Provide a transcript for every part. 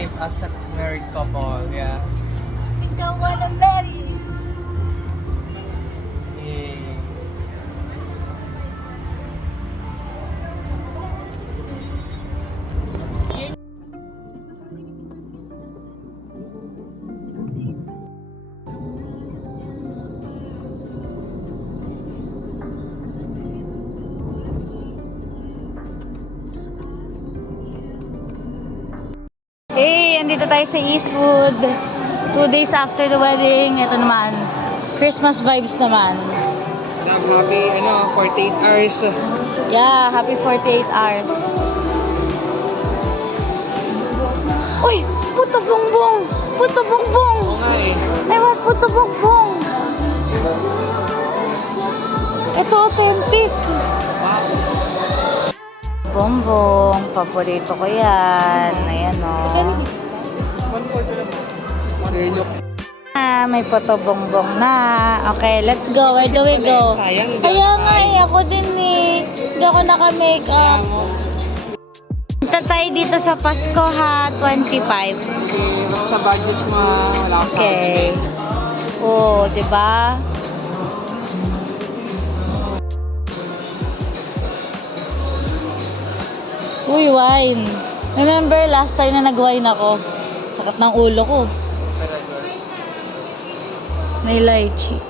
live as a married couple. Yeah. Think I wanna marry you. Yeah. Hey, andito tayo sa Eastwood. 2 days after the wedding. Ito naman, Christmas vibes naman. Happy, 48 hours. Yeah, happy 48 hours. Uy! Puto bongbong! Puto bongbong! Oo nga eh. I want puto bongbong! Ito, authentic. Wow. Bongbong, paborito ko yan. Ayan o. 1/4 lang. Look. May puto bongbong na. Okay, let's go. Where do we go? Sayang. Kaya nga eh, ako din eh. Hindi ako naka-makeup. Punta tayo dito sa Pasko ha, 25. Okay, basta budget mo. Wala akong Okay. Oh, di ba? Uy, wine. Remember last time na nag-wine ako? Sakit ng ulo ko. May lychee.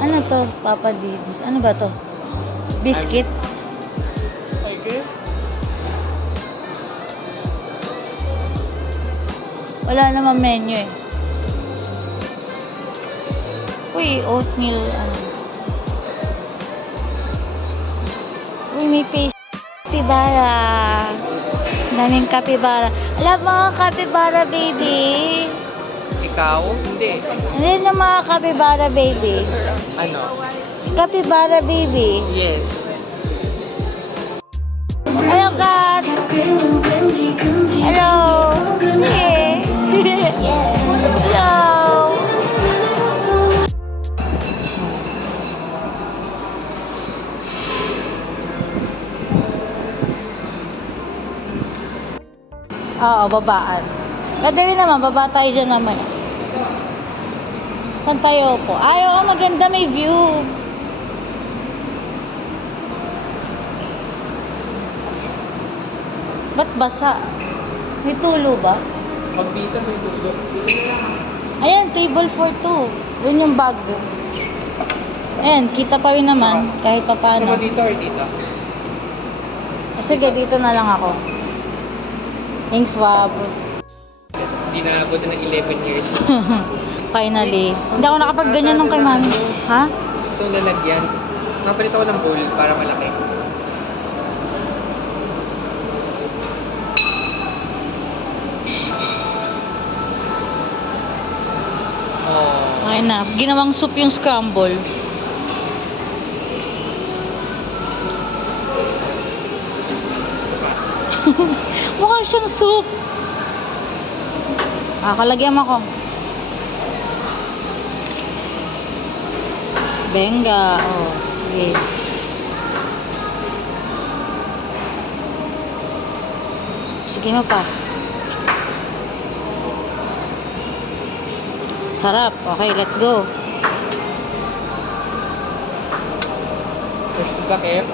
Ano to? Papa Didis. Ano ba to? Biscuits. I guess. Wala naman menu eh. Uy, oatmeal. Uy, may pastry. Kapibara. Daming kapibara. Alam mga kapibara, baby. Ikaw? Hindi. Ano yung mga kapibara, baby? Ano? Kapibara, baby. Yes. Hello, cat. Hello. Hey. Hello. Oo, babaan. Pwede rin naman, baba tayo dyan naman. Saan tayo po? Ay, oo, maganda, may view. Ba't basa? May tulo ba? Pag dito may dulo. Ayan, table for two. Doon yung bag. Ayan, kita pa rin naman, kahit pa Gusto paano. mo dito or dito? Sige, dito na lang ako. Ink swab. Hindi na abot ng 11 years. Finally. Hindi ako nakapag-ganyan nung kay mami. Ha? Itong lalagyan. Napalit ako ng bowl para malaki. Oh. Ay na, ginawang soup yung scramble. Mukha siyang soup. Kalagyan mo ko. Benga. Oh, okay. Sige mo pa. Sarap. Okay, let's go. First takip.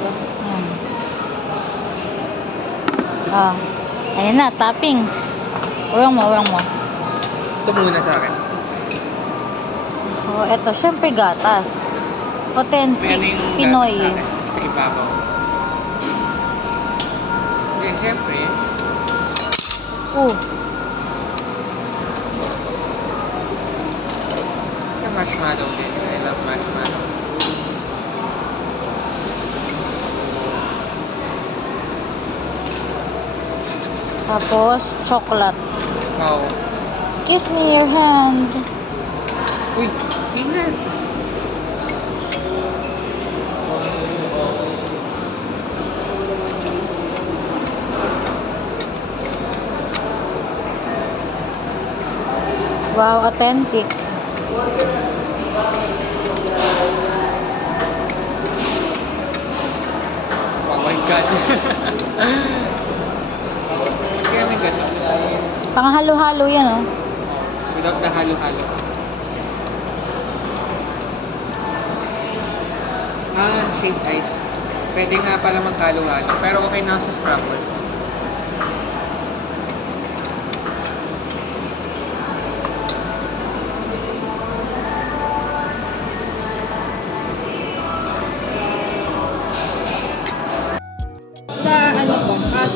Ayan. Ayan na, toppings. Urang mo. Ito muna sa akin. Oh, eto, syempre gatas. Authentic, May ano yung Pinoy. gatas sa akin? Sa ibabaw. Then, syempre, yung marshmallow din. I love marshmallow. Tapos, chocolate. Wow. Kiss me your hand. Uy, tingnan. Wow, authentic. Oh my God. Kaya may ganito. Pang halo-halo yan, oh. Without the halo-halo. Shaved ice. Pwede nga pala magkalo-halo. Pero okay na sa scramble.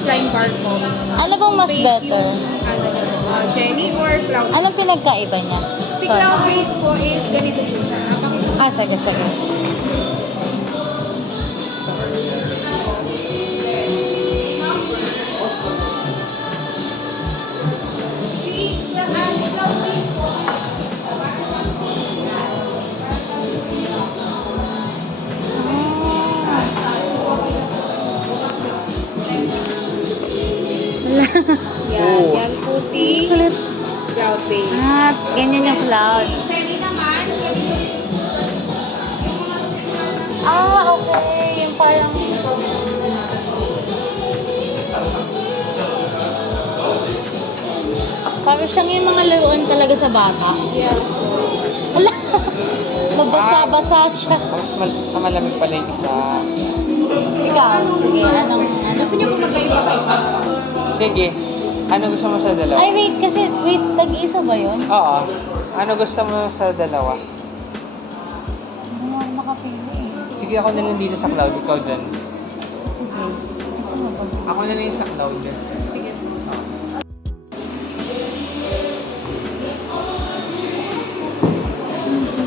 Slime bar po. Ano bang mas Base better? Yung, jelly or cloud. Anong pinagkaiba niya? Si Sorry. cloud base po is ganito po siya. Sige, sige. Yan, yan po si Clip. cloud base. Ganyan yung cloud. Jelly naman, ganito. Okay. Yung parang... Parang siyang yung mga laruan talaga sa bata. Yes. Wala. Mabasa-basa siya. Mas malamig pala yung isa. Ikaw, sige, ano? Gusto niyo po magkaiba-kaiba? Sige. Ano gusto mo sa dalawa? Ay, wait, tag-isa ba yun? Oo. Ano gusto mo sa dalawa? Hindi mo ako makapili eh. Sige, ako na lang dito sa cloud. Ikaw dyan. Sige. Gusto mo ba? Ako na lang yung sa cloud dyan. Sige.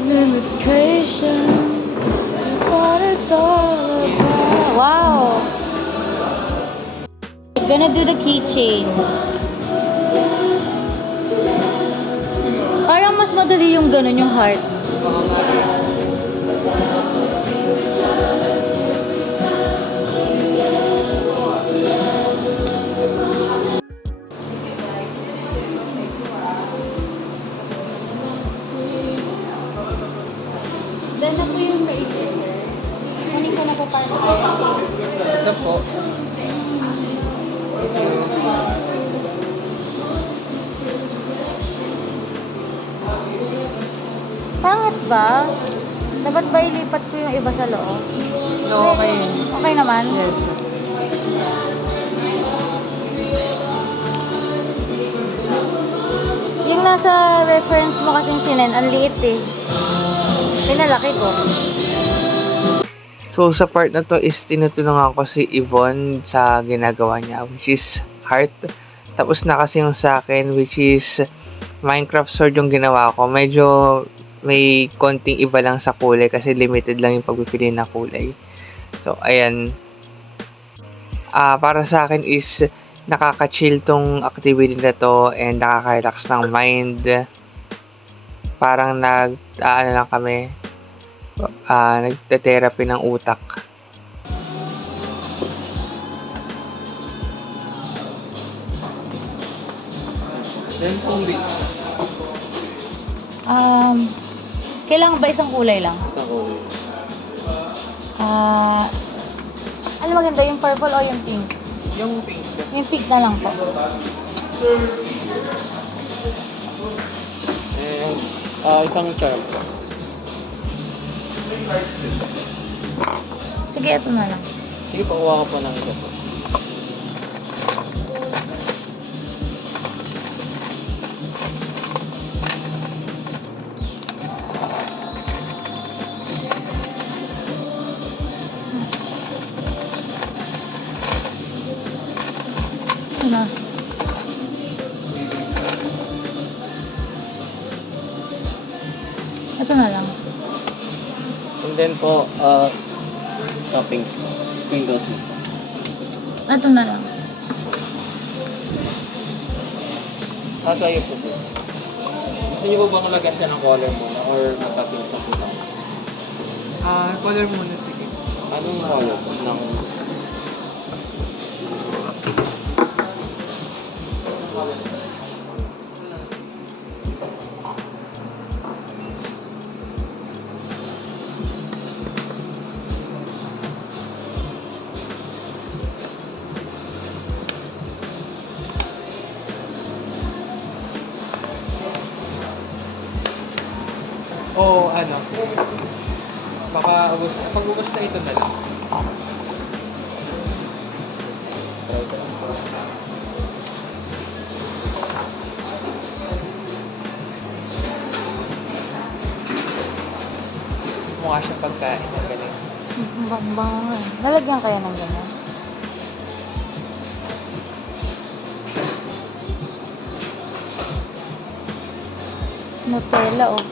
Limitation is what it's all about. Wow! I'm gonna do the keychain. Parang mas madali yung ganun, yung heart. Oo nga rin. Then na po yung sa inyo, sir. Kunin ko na po para Ito po. Pangit ba? Dapat ba ilipat ko yung iba sa loob? No, okay. Okay naman? Yes. Yung nasa reference mo kasing sinen, ang liit eh. Pinalaki ko. So, sa part na to is tinutulungan ko si Yvonne sa ginagawa niya, which is heart. Tapos na kasi yung sa akin, which is Minecraft sword yung ginawa ko. Medyo may konting iba lang sa kulay kasi limited lang yung pagpipili na kulay. So, ayan. Para sa akin is nakaka-chill tong activity na to and nakaka-relax ng mind. Parang ano lang kami, nagte-therapy ng utak. Then, Kailangan ba isang kulay lang? isang kulay. Ano maganda, yung purple o yung pink? Yung pink. Yung pink na lang po. And, isang charm. Sige, ito na lang. Sige, pakuha ka po ng ito po. Ito na. Ito na lang. And then po, toppings po. Sprinkles po. Ito na lang. Sa'yo po po. Gusto niyo po bang lagyan siya ng color muna or mag-toppings na po lang? Color muna sige. Anong color po? Ng... O ano, baka pag ubos na ito na lang. Try ko lang po. Mukha siyang pagkain na galing. Bang Nalagyan kaya ng ganyan? Nutella, oh.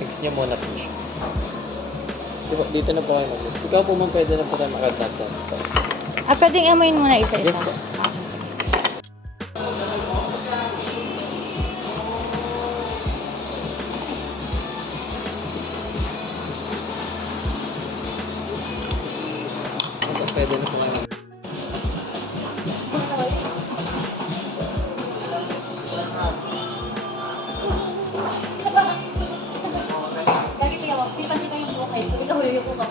Mix niya muna po siya. Dito na po kayo mag-mix. Ikaw po man pwede na po tayo makatasa. Pwedeng amoyin muna isa-isa. Yes po. Pwede na po kayo. Lagi siya, di pa kayo buhay. Ikaw yung ko pa.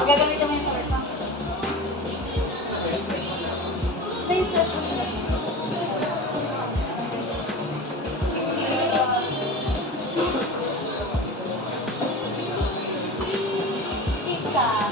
Gagamitin mo yung salit mo. Taste test mo nila. Pizza.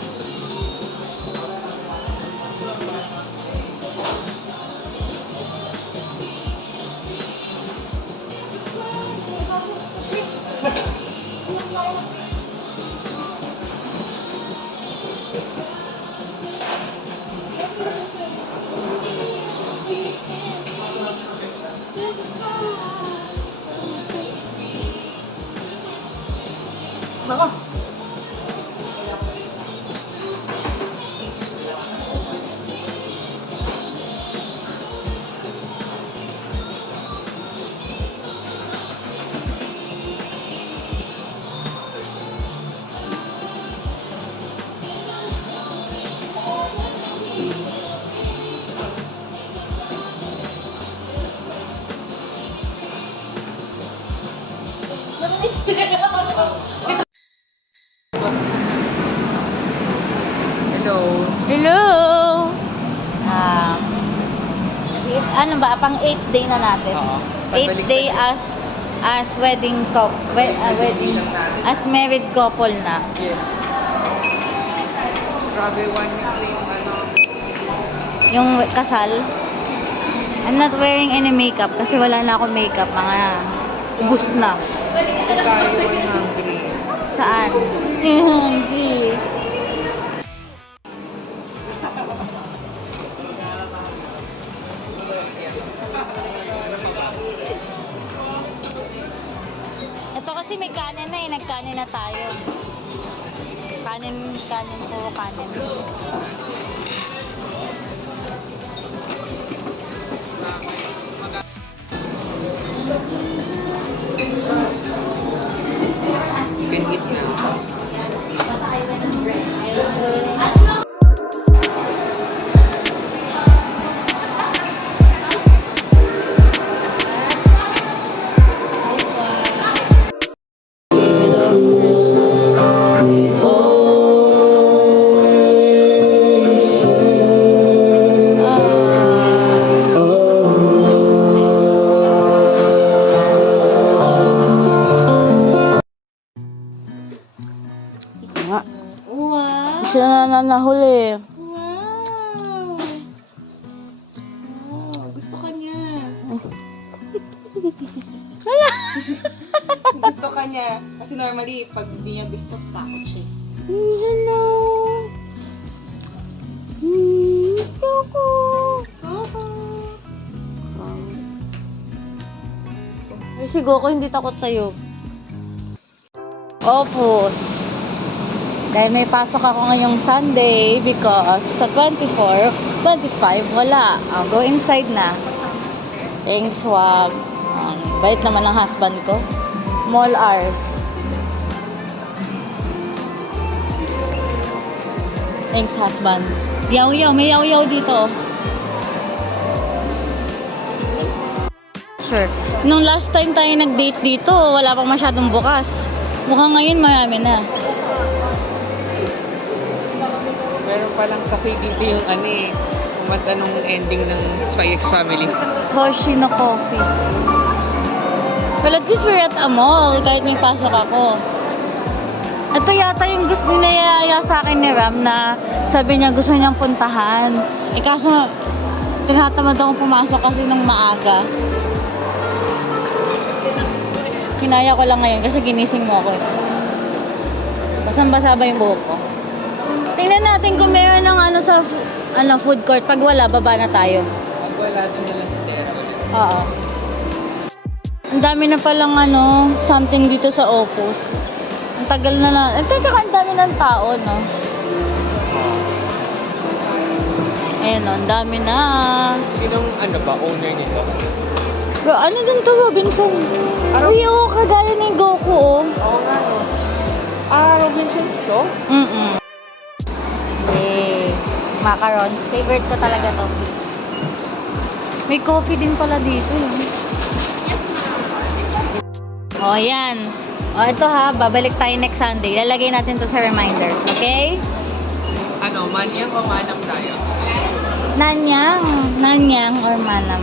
Baka. Hello. Hello! Ano ba? Pang 8th day na natin. Oo. 8th day as wedding wedding as married couple na. Yes. Grabe, 1 week na yung ano. Yung kasal. I'm not wearing any makeup kasi wala na ako makeup. Mga ubus na. Tayo 100. Saan? Hungry. Ito kasi may kanin na eh. Nagkanin na tayo. Kanin, puro kanin. na nahuli. Wow! Oh, gusto ka niya. Gusto ka niya. Kasi normally, pag hindi niya gusto, takot siya. Hello. Coco. Ay, si Goku hindi takot sa'yo. Opus. Dahil may pasok ako ngayong Sunday because sa 24, 25, wala. I'll go inside na. Thanks, wag. Bait naman ng husband ko. Mall hours. Thanks, husband. Yaw-yaw. May yaw-yaw dito. Sure. Nung last time tayo nag-date dito, wala pang masyadong bukas. Mukhang ngayon marami na. Meron palang cafe dito yung kumanta nung ending ng Spy X Family. Hoshino Coffee. Well, at least we're at a mall kahit may pasok ako. Ito yata yung gusto niyaya sa akin ni Ram na sabi niya gusto niyang puntahan. Eh kaso tinatamad akong pumasok kasi nung maaga. Kinaya ko lang ngayon kasi ginising mo ako eh. Basang-basa ba yung buhok ko? Tingnan natin kung meron ng sa food court. Pag wala, baba na tayo. Pag wala, din na lang sa tera ulit. Oo. Ang dami na palang something dito sa Opus. Ang tagal na lang. At saka ang dami ng tao, no? Ayun, no? Ang dami na. Sinong owner nito? Ano din to, Robinson? Uy, kagaya ni Goku, oh. Oo nga, no. Robinsons to? Macarons. Favorite ko talaga to. May coffee din pala dito, Oh, yan. Ito ha, babalik tayo next Sunday. Lalagay natin to sa reminders, okay? Manyang o manam tayo? Nanyang or manam.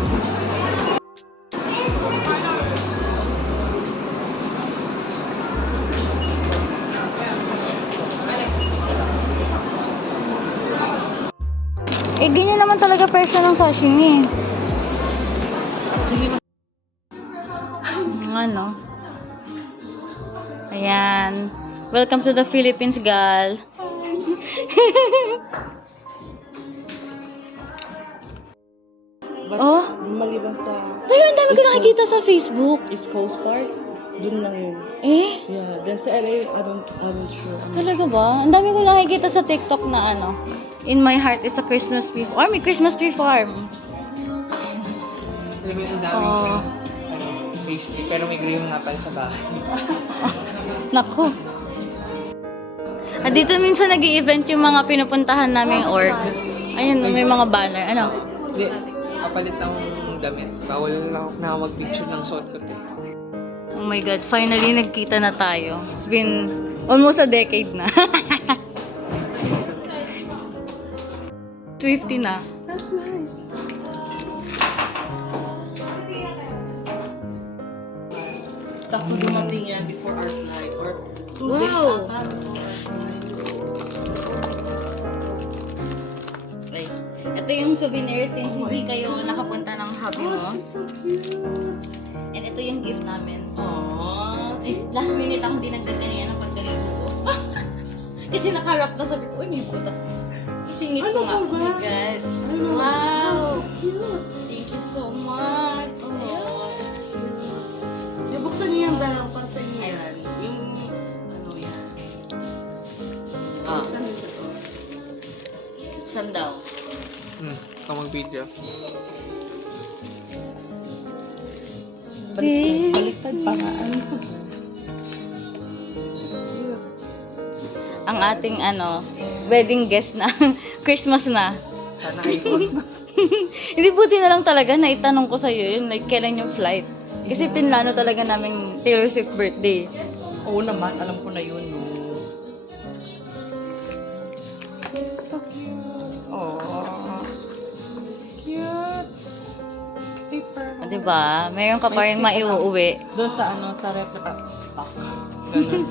Eh, ganyan naman talaga presyo ng sashimi. Ayan. Welcome to the Philippines, gal. Oh? Maliban sa Pero ang dami ko nakikita sa Facebook. East Coast Park, dun lang yun. Eh? Yeah, then sa LA, I don't sure. Talaga ba? Ang dami ko nakikita sa TikTok na In my heart is a Christmas tree farm. May Christmas tree farm. Alam mo yung daming tasty, pero may green nga pala sa bahay. Nako. Dito minsan nag-i-event yung mga pinupuntahan namin org. Ayun, may mga banner. Hindi, kapalit akong damit. Bawal na ako mag-picture ng suot ko. Oh my God, finally nagkita na tayo. It's been almost a decade na. Swifty na. That's nice. Sakto dumating yan before our flight or 2 days Wow. ata before our flight. Right. Ito yung souvenir since hindi kayo nakapunta ng hubby mo. So cute. And ito yung gift namin. Aww. Eh, last minute ako dinagdag kanina ng pagdaligo ko. Kasi nakarap na sabi ko, uy, may butas. Isingit ko nga. Oh my God. Wow. Cute. Thank you so much. Buksan niyo yung dalawang para sa inyo yan. Yung yan. Buksan niyo ito. Saan daw? Ito mag-video. Baliktad pa nga. Ang ating wedding guest na Christmas na. Sana Christmas na. Hindi, buti na lang talaga na itanong ko sa'yo yun, like kailan yung flight. Kasi pinlano talaga namin Taylor Swift birthday. Oo naman, alam ko na yun. No. So cute. Oh. Cute. Paper. Diba? Mayroon ka pa rin maiuuwi. Doon sa sa replica pack. Ganun.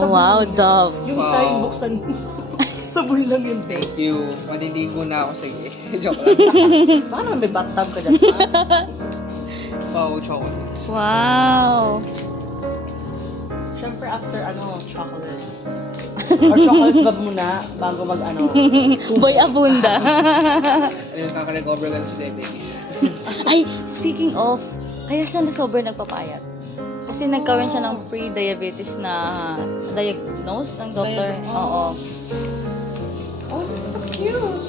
Wow, Dove. Yung Wow. sign, buksan mo. Sabon lang yung Thank taste. you. Maniligo na ako. Sige. Joke lang. Baka naman may bathtub ka dyan. Wow, chocolates. Wow. Siyempre after chocolate. Or chocolate bag muna bago Boy Abunda. Ayun, kaka-recover ka sa diabetes. Ay, speaking of, kaya siya na sobrang nagpapayat. Kasi nagkaroon siya ng pre-diabetes na diagnose ng doctor. Oo. Oh, so cute!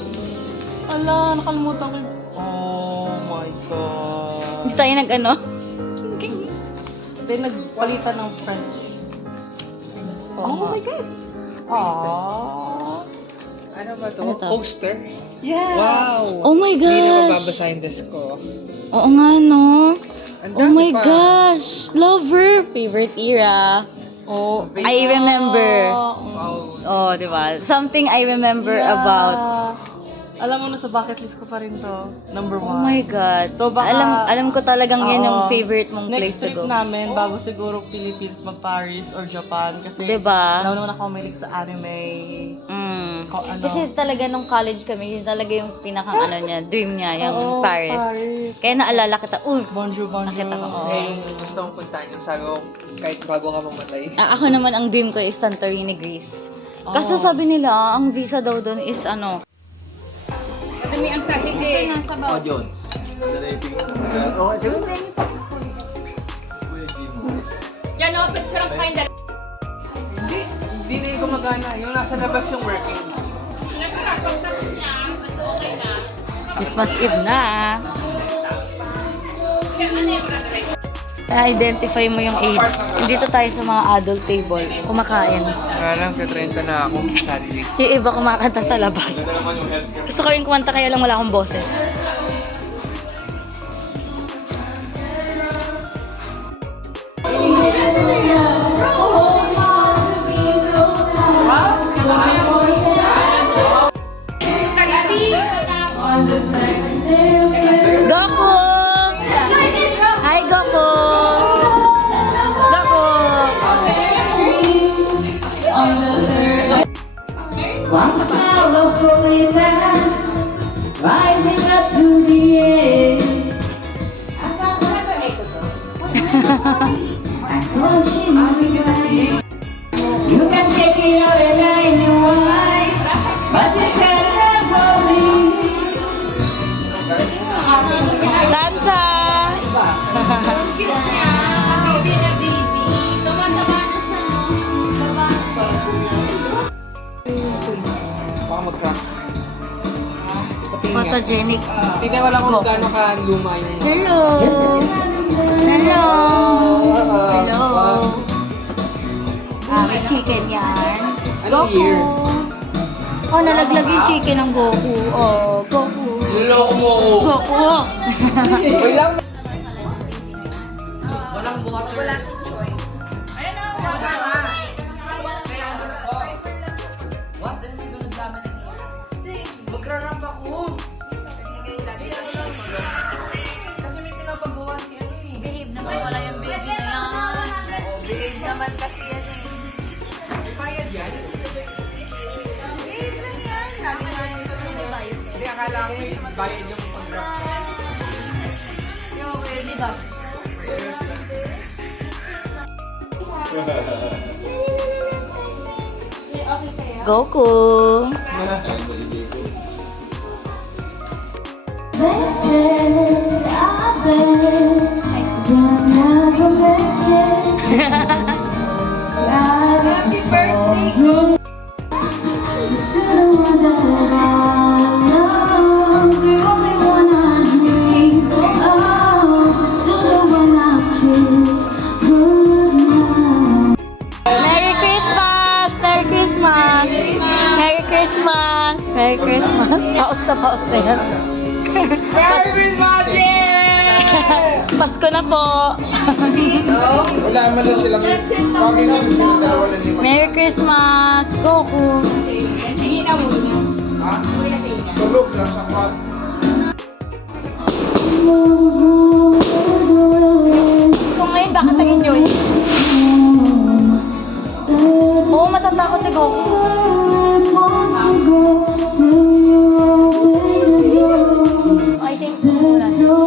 Ala, nakalimutan ko yung... Oh my God. Hindi tayo nag-ano. Then nagpalitan ng friends. Oh my God! Aww. Ano ba to? Ano to? Poster? Yeah! Wow! Oh my Hindi na gosh. mababasa yung desk ko. Oo nga, no? Ang Oh dami my pa. gosh. Lover. Favorite era. Oh, I remember. Wow. Oh, di ba? Something I remember about. Alam mo na sa bucket list ko pa rin to. Number 1. Oh my God. So, baka- alam ko talagang yan yung Oo. favorite mong place Next to trip go. namin, bago siguro Philippines, mag-Paris or Japan. Kasi, Diba? alam naman ako mahilig sa anime. Mm. Ano? Kasi talaga nung college kami, yun talaga yung pinakang dream niya, yung Oo, Paris. Paris. Kaya naalala kita, Bonjour, bonjour. Nakita ko, oo. Eh, yung gusto kong puntahan yung sabi ko, kahit bago ka mamatay. ako naman ang dream ko is Santorini, Greece. Kaso Oo. sabi nila, ang visa daw doon is Yun. Hindi na yung gumagana. Yung nasa labas yung working. Christmas Eve na. Na-identify mo yung age. Dito tayo sa mga adult table, kumakain. Wala lang, sa 30 na ako. Sadly. Yung iba kumakanta sa labas. Gusto ko yung kumanta kaya lang wala akong boses. Goku! Hi, Goku! Goku! One star of holiness, rising up to the end. That's what she must be. You can take it out and you want, but you can never leave. Sansa! Baby na baby. Tumataba na siya, no? Baka mag-crack. Photogenic. Tingnan ko lang kung gaano ka luma yung... Hello! Hello! Hello! May chicken yan. Anong year? Oh, nalaglag yung chicken ng Goku. Oh, Goku. Niloko mo ako. Goku. Wait lang. Behave naman, wala yung baby na yan. Behave naman kasi yan eh. Hindi, akala ko may bayad yung pag-graph. Goku. They said I bet you'll never make it. Happy birthday! Still the one that I love, the only one I need. Oh, still the one I kiss goodnight. Merry Christmas! Merry Christmas! Merry Christmas! Merry Christmas! Paus na yan. Merry Christmas! Yeah! Pasko na po! Wala man lang silang... Bagay na lang silang dalawa lang ni Merry Christmas! Goku! Tulog lang sa kwat. Kung ngayon, baka tangin nyo eh.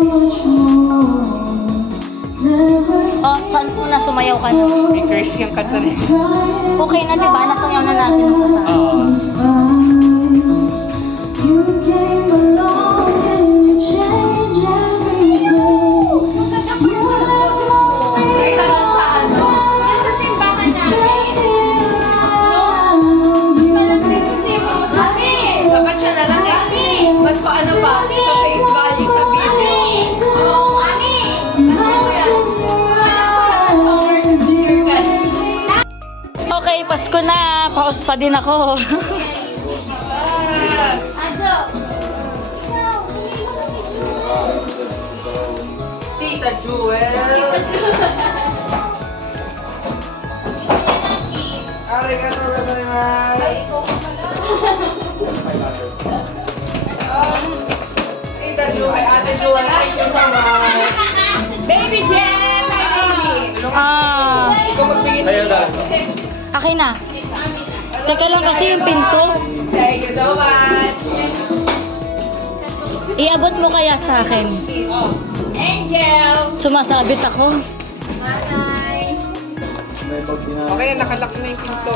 much more. Never Oh, saan muna sumayaw ka na? May curse yung kanta rin. Okay na, di ba? Nasayaw na natin ang kasama. advice. You came along and you changed everything. You left my way Sa simbahan namin. Dapat siya na lang eh. Mas paano ba? Sa face value sa video. Okay, Pasko na. Paus pa din ako. Tita Jewel. Arigato gozaimasu. Tita Ju, ay Ate Jewel, thank you so much. Baby Jen! My baby! Ah, Ikaw magbigay tayo na. akin na. Teka lang kasi yung pinto. Thank you so much! Iabot mo kaya sa akin. Angel! Sumasabit ako. Nanay! Okay, nakalak na yung pinto.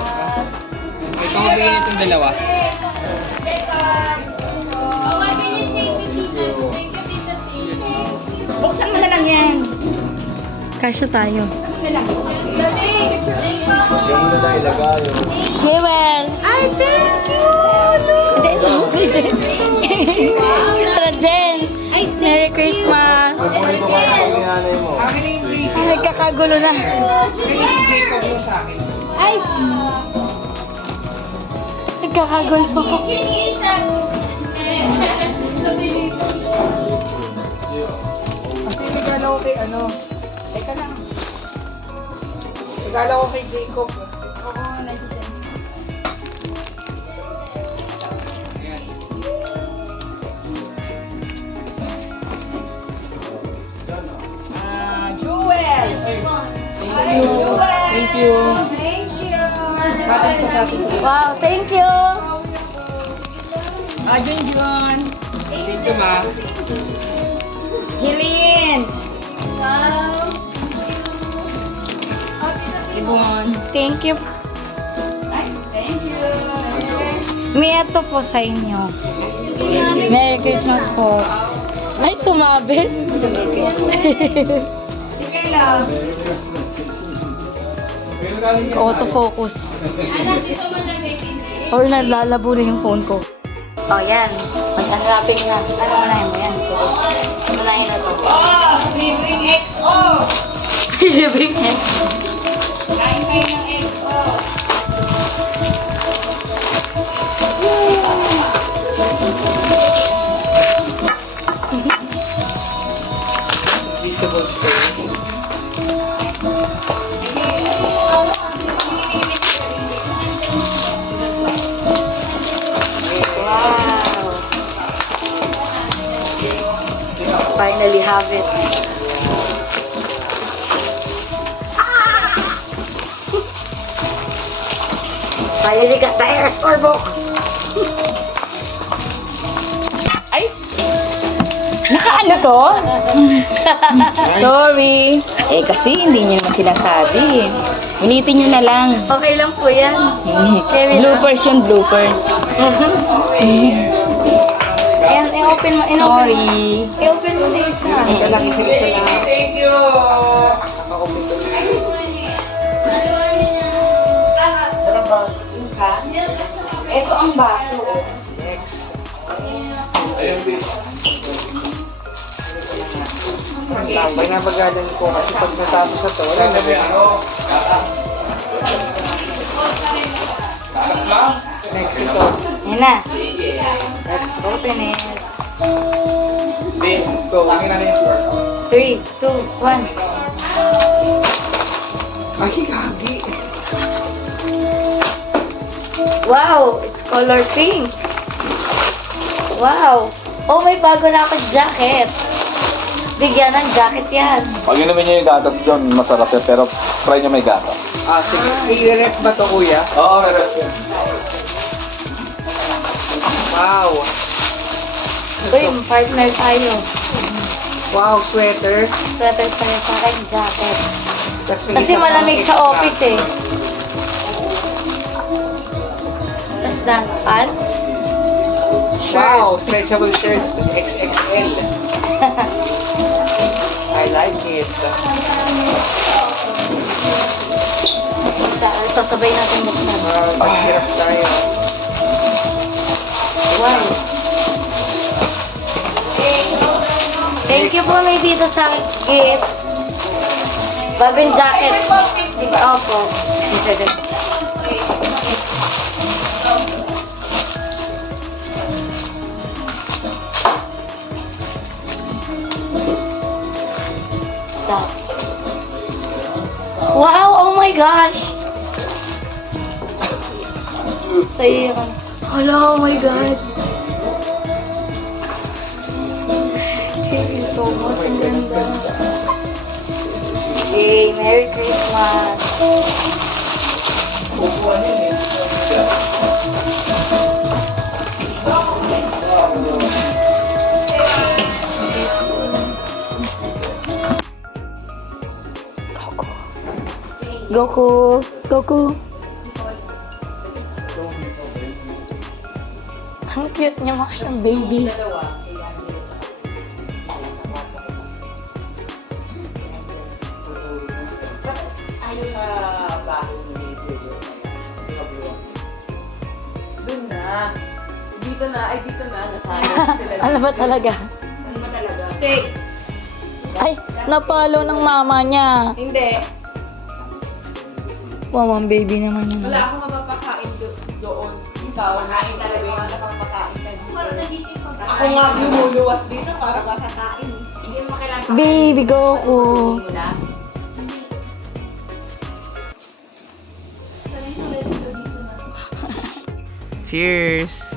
Ito magbigay niyo itong dalawa. Oh, what can you say to Tita? Thank you, Tita. Buksan mo na lang yan. Kasya tayo. Yung muna na ilagay. Jewel! Ay, thank you! Hindi, ito. Sarah Jen! Merry Christmas! May babae yung nanay mo. Akin na yung baby. Ay, nagkakagulo na. Yung Jacob mo sa akin. Ay! Nagkakagulo. Kasi regalo ko kay ano. Teka lang. Regalo ko kay Jacob. Jewel! Thank you. Bakit ka sa atin? Wow, thank you! Junjun! Thank you, ma. Hilin! Wow! Ibon! Thank you. Ay, thank you! May ito po sa inyo. Merry Christmas po. Ay, sumabit. Sige lang! Autofocus. Anak, dito malagay pinto. Or nalalabo na yung phone ko. Oh, yan. Mag-unwrapping na. Ano unahin mo yan? Unahin na to. Oh! Libreng XO! Libreng X. Kain kayo ng XO! Visible screen. Wow. Finally have it. Finally got the air scorebook. Ay! Nakaano to? Sorry. Eh kasi hindi nyo naman sinasabi. Unitin nyo na lang. Okay lang po yan. Bloopers yung bloopers. Ayan, i-open mo. Sorry. I-open mo din isa. Teka lang, isa-isa lang. Thank you! Naka-open ko na. Ito ang baso. Next. Ang tambay na bagalan ko kasi pag natapos na to, wala na ba? Next ito. Ayan na. Let's open it. Go, hangin na yung QR. 3, 2, 1. Ay, gagi. Wow! It's color pink. Wow! Oh, may bago na akong jacket. Bigyan ng jacket yan. Pag inumin niyo yung gatas doon, masarap yan. Pero try niyo may gatas. Ah, sige. I-rep ba to, kuya? Oo, rep yan. Wow. Uy, partner tayo. Wow, sweater. Sweater pa rin sa akin, jacket. Tas may Kasi isa pang malamig sa extra. office eh. Tapos na, pants. Shirt. Wow, stretchable shirt. XXL. I like it. Sasabay natin buksan. Pag-hirap tayo. Wow. Thank you po may dito sa gift. Bagong jacket. Opo. Dito din. Stop. Wow! Oh my gosh! Sa'yo yun. Hello! Oh my God! Thank you so much. Ang ganda. Okay, Merry Christmas! Goku! Goku! Ang cute niya, mga siyang baby. Doon na. Dito na. Ay, dito na. Nasama sila. Ano ba talaga? Steak. Ay, napalo ng mama niya. Hindi. Wow, ang baby naman yun. Wala akong mapapakain doon. Ikaw, kain talaga yung nakapakain ka dito. Ako nga lumuluwas dito para makakain. Baby Goku! Cheers!